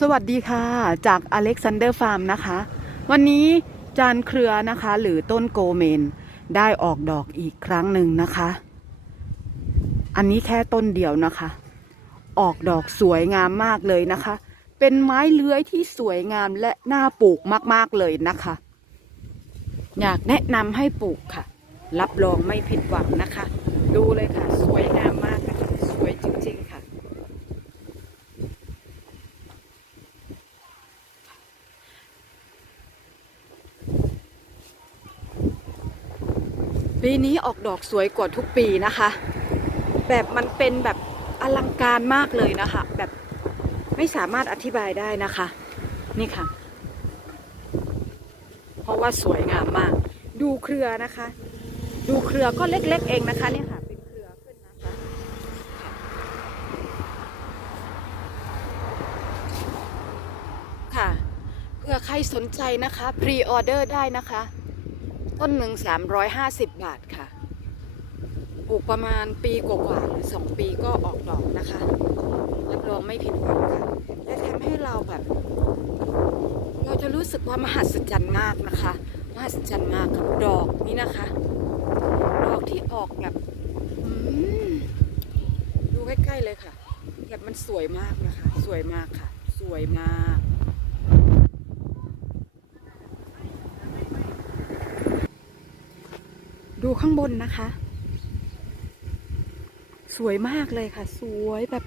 สวัสดีค่ะ จากอเล็กซานเดอร์ฟาร์มนะคะ วันนี้จานเครือนะคะ หรือต้นโกเมน ได้ออกดอกอีกครั้งหนึ่งนะคะ อันนี้แค่ต้นเดียวนะคะ ออกดอกสวยงามมากเลยนะคะ เป็นไม้เลื้อยที่สวยงามและน่าปลูกมากๆเลยนะคะ อยากแนะนำให้ปลูกค่ะ รับรองไม่ผิดหวังนะคะ ดูเลยค่ะ สวยงามมากค่ะสวยจริงๆค่ะ ปีนี้ออกดอกสวยกว่าทุกปีนะคะ แบบมันเป็นแบบอลังการมากเลยนะคะ แบบไม่สามารถอธิบายได้นะคะ นี่ค่ะ เพราะว่าสวยงามมาก ดูเครือนะคะ ดูเครือก็เล็กๆเองนะคะเนี่ยค่ะเป็นเครือขึ้นนะคะค่ะเพื่อใครสนใจนะคะพรีออเดอร์ได้นะคะ ต้นหนึ่งสามร้อยห้าสิบบาทค่ะ ปลูกประมาณปีกว่าๆหรือสองปีก็ออกดอกนะคะ รับรองไม่ผิดหวังค่ะ และทำให้เราแบบ เราจะรู้สึกว่ามหัศจรรย์มากนะคะ มหัศจรรย์มากกับดอกนี้นะคะ ดอกที่ออกแบบดูใกล้ๆเลยค่ะ แบบมันสวยมากนะคะ สวยมากค่ะ สวยมาก ดูข้างบนนะคะ สวยมากเลยค่ะ สวยแบบ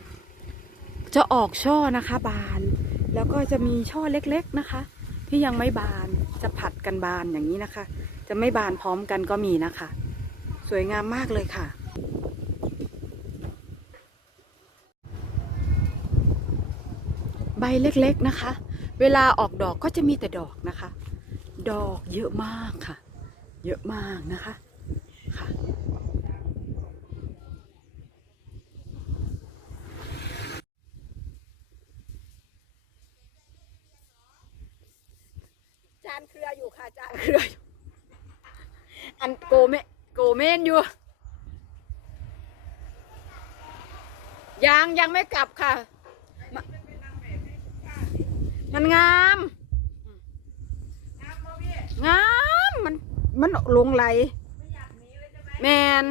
จะออกช่อนะคะ บาน แล้วก็จะมีช่อเล็กๆนะคะ ที่ยังไม่บานจะผัดกันบานอย่างนี้นะคะ จะไม่บานพร้อมกันก็มีนะคะ สวยงามมากเลยค่ะใบเล็กๆนะคะ เวลาออกดอกก็จะมีแต่ดอกนะคะ ดอกเยอะมากค่ะ เยอะมากนะคะ ค่ะจานเครืออยู่ค่ะ จานเครืออยู่ อันโกเมโกเมนอยู่ ยังยังไม่กลับค่ะมะมันงามงามมันมันลงไหล แมน